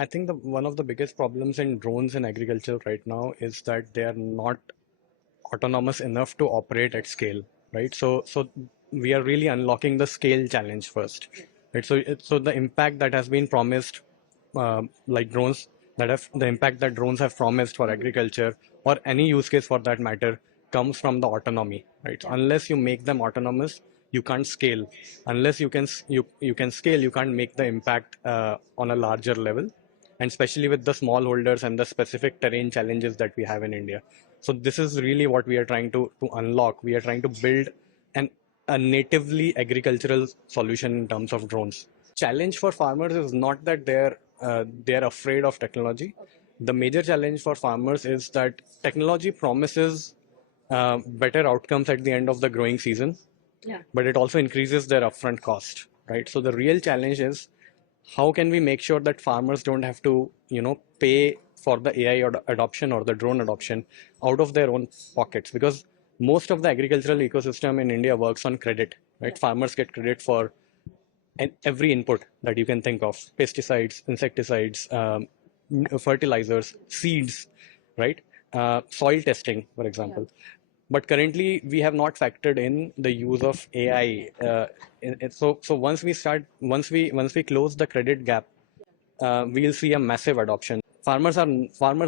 I think one of the biggest problems in drones in agriculture right now is that they are not autonomous enough to operate at scale, right? So we are really unlocking the scale challenge first, right? So the impact that has been promised, like drones, that have the impact that drones have promised for agriculture or any use case for that matter, comes from the autonomy, right? So unless you make them autonomous, you can't scale. Unless you can scale, you can't make the impact on a larger level, and especially with the smallholders and the specific terrain challenges that we have in India. So this is really what we are trying to unlock. We are trying to build a natively agricultural solution in terms of drones. Challenge for farmers is not that they're afraid of technology. The major challenge for farmers is that technology promises better outcomes at the end of the growing season, but it also increases their upfront cost, right? So the real challenge is how can we make sure that farmers don't have to, pay for the AI adoption or the drone adoption out of their own pockets? Because most of the agricultural ecosystem in India works on credit, right? Farmers get credit for every input that you can think of: pesticides, insecticides, fertilizers, seeds, right? Soil testing, for example. But currently, we have not factored in the use of AI. So once we close the credit gap, we'll see a massive adoption. Farmers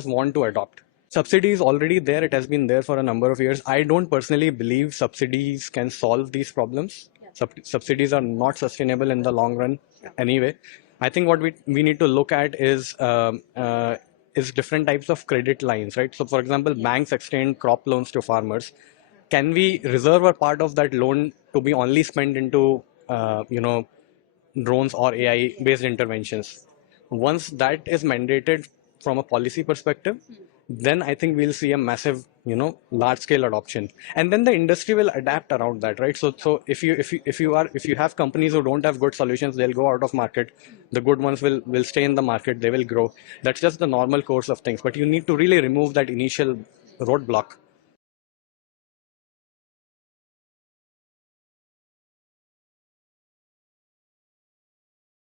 want to adopt. Subsidy is already there. It has been there for a number of years. I don't personally believe subsidies can solve these problems. Subsidies are not sustainable in the long run anyway. I think what we need to look at is different types of credit lines, right? So, for example, banks extend crop loans to farmers. Can we reserve a part of that loan to be only spent into, drones or AI-based interventions? Once that is mandated from a policy perspective, then I think we'll see a massive, large-scale adoption, and then the industry will adapt around that, right? So if you have companies who don't have good solutions, they'll go out of market. The good ones will stay in the market. They will grow. That's just the normal course of things. But you need to really remove that initial roadblock